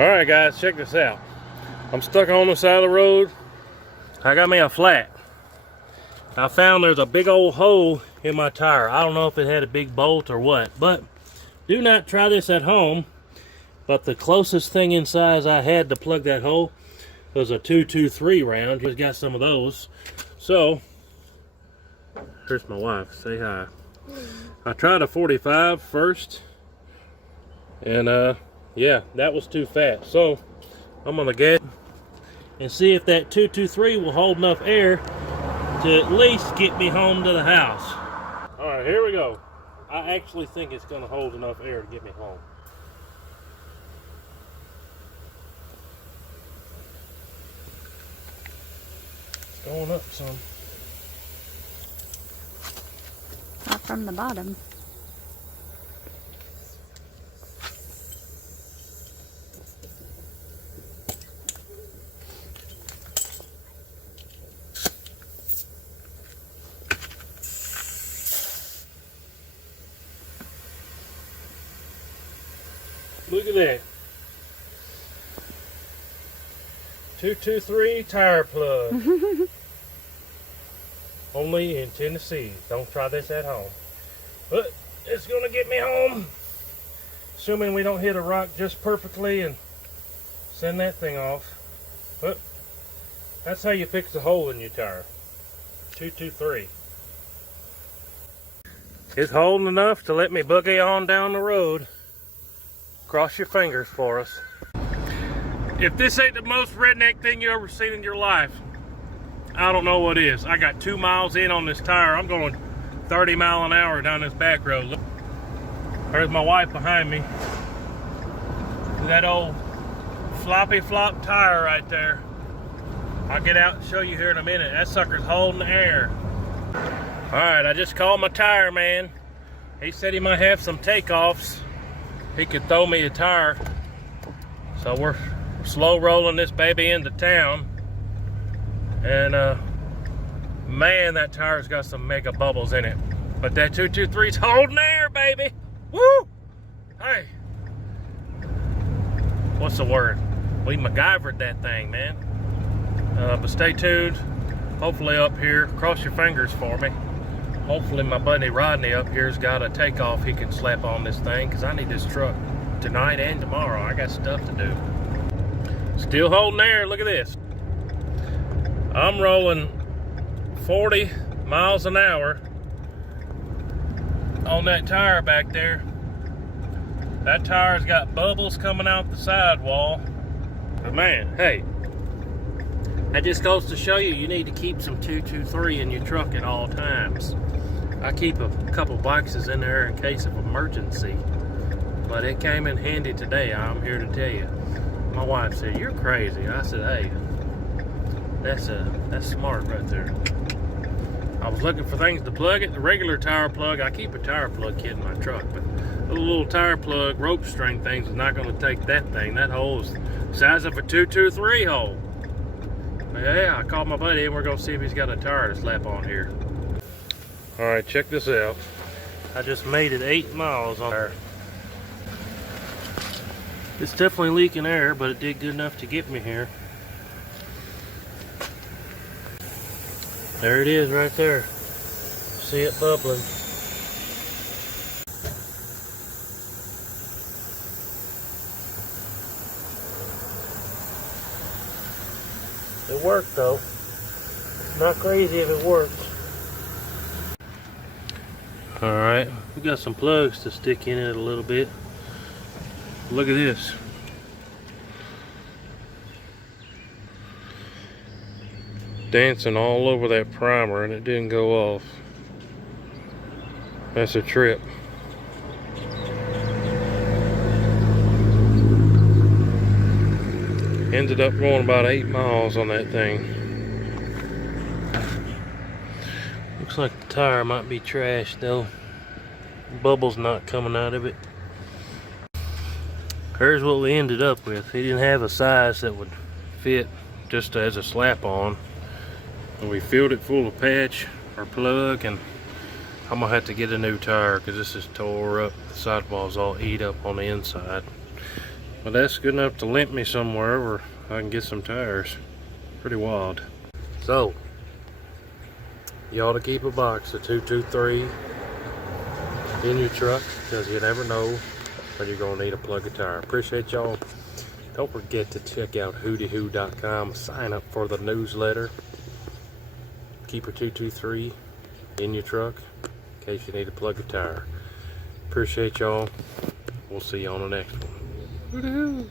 Alright guys, check this out. I'm stuck on the side of the road. I got me a flat. I found there's a big old hole in my tire. I don't know if it had a big bolt or what, but do not try this at home. But the closest thing in size I had to plug that hole was a 223 round. Just got some of those. So, here's my wife. Say hi. I tried a 45 first, and yeah, that was too fast. So I'm gonna get and see if that 223 will hold enough air to at least get me home to the house. All right, here we go. I actually think it's gonna hold enough air to get me home. It's going up some. Not from the bottom. Look at that. 223 tire plug. Only in Tennessee. Don't try this at home. But it's gonna get me home. Assuming we don't hit a rock just perfectly and send that thing off. But that's how you fix a hole in your tire. 223. It's holding enough to let me boogie on down the road. Cross your fingers for us. If this ain't the most redneck thing you ever seen in your life, I don't know what is. I got 2 miles in on this tire. I'm going 30 miles an hour down this back road. Look, there's my wife behind me. That old floppy flop tire right there. I'll get out and show you here in a minute. That sucker's holding the air. All right, I just called my tire man. He said he might have some takeoffs. He could throw me a tire. So we're slow rolling this baby into town. And man, that tire's got some mega bubbles in it. But that 223's holding air, baby. Woo! Hey. What's the word? We MacGyvered that thing, man. But stay tuned. Hopefully up here, cross your fingers for me. Hopefully my buddy Rodney up here's got a takeoff he can slap on this thing, because I need this truck tonight and tomorrow. I got stuff to do. Still holding air. Look at this. I'm rolling 40 miles an hour on that tire back there. That tire's got bubbles coming out the sidewall. But man, hey, that just goes to show you need to keep some 223 in your truck at all times. I keep a couple boxes in there in case of emergency, but it came in handy today. I'm here to tell you. My wife said, "You're crazy." I said, "Hey, that's smart right there." I was looking for things to plug it. The regular tire plug, I keep a tire plug kit in my truck, but the little tire plug rope string things is not going to take that thing. That hole is the size of a 223 hole. But yeah, I called my buddy and we're going to see if he's got a tire to slap on here. All right, check this out. I just made it 8 miles on there. It's definitely leaking air, but it did good enough to get me here. There it is right there. See it bubbling. It worked though. Not crazy if it works. Alright, we got some plugs to stick in it a little bit. Look at this. Dancing all over that primer and it didn't go off. That's a trip. Ended up going about 8 miles on that thing. Looks like the tire might be trashed though. Bubbles not coming out of it. Here's what we ended up with. He didn't have a size that would fit just as a slap on. And we filled it full of patch or plug, and I'm gonna have to get a new tire because this is tore up. The sidewall's all eat up on the inside. But that's good enough to limp me somewhere where I can get some tires. Pretty wild. So, you ought to keep a box of 223 in your truck, because you never know when you're going to need a plug of tire. Appreciate y'all. Don't forget to check out WHOTEEWHO.com. Sign up for the newsletter. Keep your 223 in your truck in case you need a plug of tire. Appreciate y'all. We'll see you on the next one. Woo-hoo.